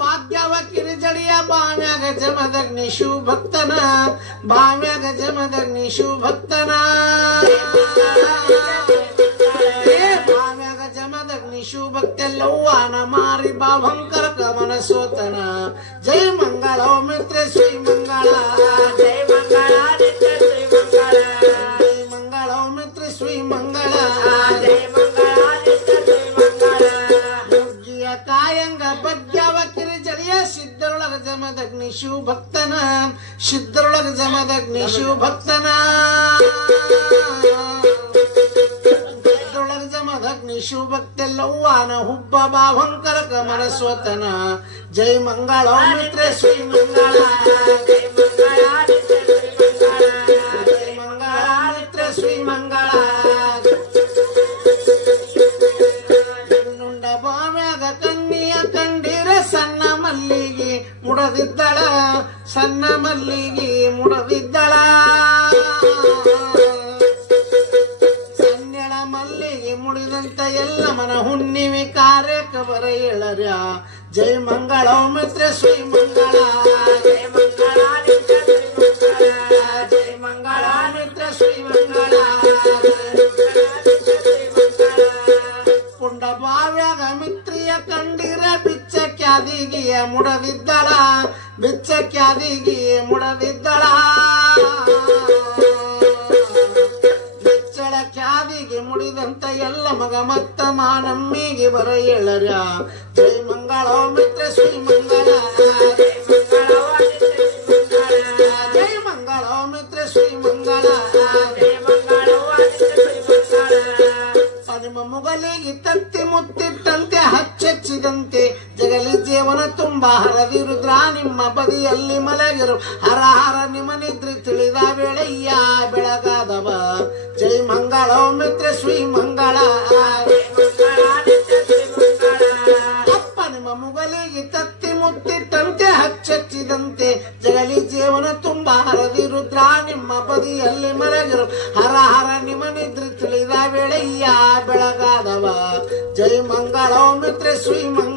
ಭಾಗ್ಯವ ಕಿರಿಜಡಿಯ ಬಾಮ್ಯಾಗ ಜಮದಗ್ನಿ ಶಿವಭಕ್ತನ ಬಾಮ್ಯಾಗ ಜಮದಗ್ನಿ ಶಿವಭಕ್ತನ ಬಾಮ್ಯಾಗ ಜಮದಗ್ನಿ ಶಿವಭಕ್ತೆಲ್ಲವ್ವಾನ ಮಾರಿ ಬಾಭಂಕರ ಕಮನ ಸೋತನ ಜೈ ಮಂಗಳ ಮಿತ್ರ ಶ್ರೀ ಮಂಗಳ ಜೈ ಮಂಗಳ ಶ್ರೀ ಮಂಗಳ ಜೈ ಮಂಗಳ ಮಿತ್ರ ಶ್ರೀ ಮಂಗಳ ಜೈ ಮಂಗಳ ಶ್ರೀ ಮಂಗಳ ಯೋಗಿಯ ಕಾಯಂಗ ಬಗ್ಗವ ಕಿರಿಜರಿಯ ಸಿದ್ಧರೊಳಗ ಜಮದಗ್ನಿ ಶಿವಭಕ್ತನ ಸಿದ್ಧರೊಳಗ ಜಮದಗ್ನಿ ಶಿವಭಕ್ತನ ಜಮದಗ್ನಿ ಶಿವಭಕ್ತೆಲ್ಲವ್ವಾನ ಹುಬ್ಬ ಬಾಭಂಕರ ಕಮಲ ಸ್ವತನ ಜೈ ಮಂಗಳ ಮಿತ್ರ ಶ್ರೀ ಮಂಗಳ ಜೈ ಮಂಗಳ ಮಿತ್ರ ಶ್ರೀ ಮಂಗಳ ನುಂಡ ಬಾವ್ಯಾಗ ಕಣ್ಣಿಯ ಕಂಡಿರ ಸಣ್ಣ ಮಲ್ಲಿಗೆ ಮುಡದಿದ್ದಳ ಸಣ್ಣ ಮಲ್ಲಿಗೆ ಮುಡದಿದ್ದಳ ಸನ್ನೆಳ ಮಲ್ಲಿಗೆ ಮುಡಿದಂತ ಎಲ್ಲ ಮನ ಹುಣ್ಣಿಮೆ ಕಾರ್ಯಕ್ಕ ಬರ ಹೇಳರ್ಯ ಜೈ ಮಂಗಳ ಮಿತ್ರ ಶ್ರೀ ಮಂಗಳ ಜೈ ಮಂಗಳ ಜೈ ಮಂಗಳ ಮಿತ್ರ ಶ್ರೀ ಮಂಗಳ ಪುಂಡ ಬಾವ್ಯಾಗ ಮಿತ್ರಿಯ ಕಂಡಿರ ಬಿಚ್ಚ ಕ್ಯಾದಿಗಿಯ ಮುಡದಿದ್ದಳ ಬಿಚ್ಚ ಕ್ಯಾದಿಗಿಯ ಮುಡದಿದ್ದಳ ಬೆಚ್ಚಳ ಕ್ಯಾದಿಗೆ ಮುಡಿದಂತ ಎಲ್ಲ ಮಗ ಮತ್ತ ಮಾನಮ್ಮಿಗೆ ಬರ ಹೇಳರ್ಯ ಜೈ ಮಂಗಳ ಮಿತ್ರ ಶ್ರೀ ಮಂಗಳ ಜೈ ಮಂಗಳ ಮಿತ್ರ ಶ್ರೀ ಮಂಗಳ ನಿಮ್ಮ ಮುಗಲಿಗೆ ತತ್ತಿ ಮುತ್ತಿಟ್ಟಂತೆ ಹಚ್ಚೆಚ್ಚಿದಂತೆ ಜಗಲಿ ಜೀವನ ತುಂಬ ಹರದಿ ರುದ್ರ ನಿಮ್ಮ ಬದಿಯಲ್ಲಿ ಮಲಗಿರು ಹರ ಹರ ನಿಮ್ಮ ನಿದ್ರೆ ತಿಳಿದ ವೇಳೆಯ್ಯ ಬೆಳಗಾದವ ಜೈ ಮಂಗಳ ಮಿತ್ರ ಶ್ರೀ ಮಂಗಳ ಅಪ್ಪ ನಿಮ್ಮ ಮುಗಲಿಗೆ ತತ್ತಿ ಮುತ್ತಿಟ್ಟಂತೆ ಹಚ್ಚೆಚ್ಚಿದಂತೆ ಜಗಲಿ ಜೀವನ ತುಂಬ ಹರದಿ ರುದ್ರ ನಿಮ್ಮ ಬದಿಯಲ್ಲಿ ಮಲಗಿರು ಹರ ಹರ ನಿಮ್ಮ ನಿದ್ರೆ ತಿಳಿದ ವೇಳೆಯ್ಯ ಬೆಳಗಾದವ ಜೈ ಮಂಗಳ ಮಿತ್ರ ಶ್ರೀ ಮಂಗಳ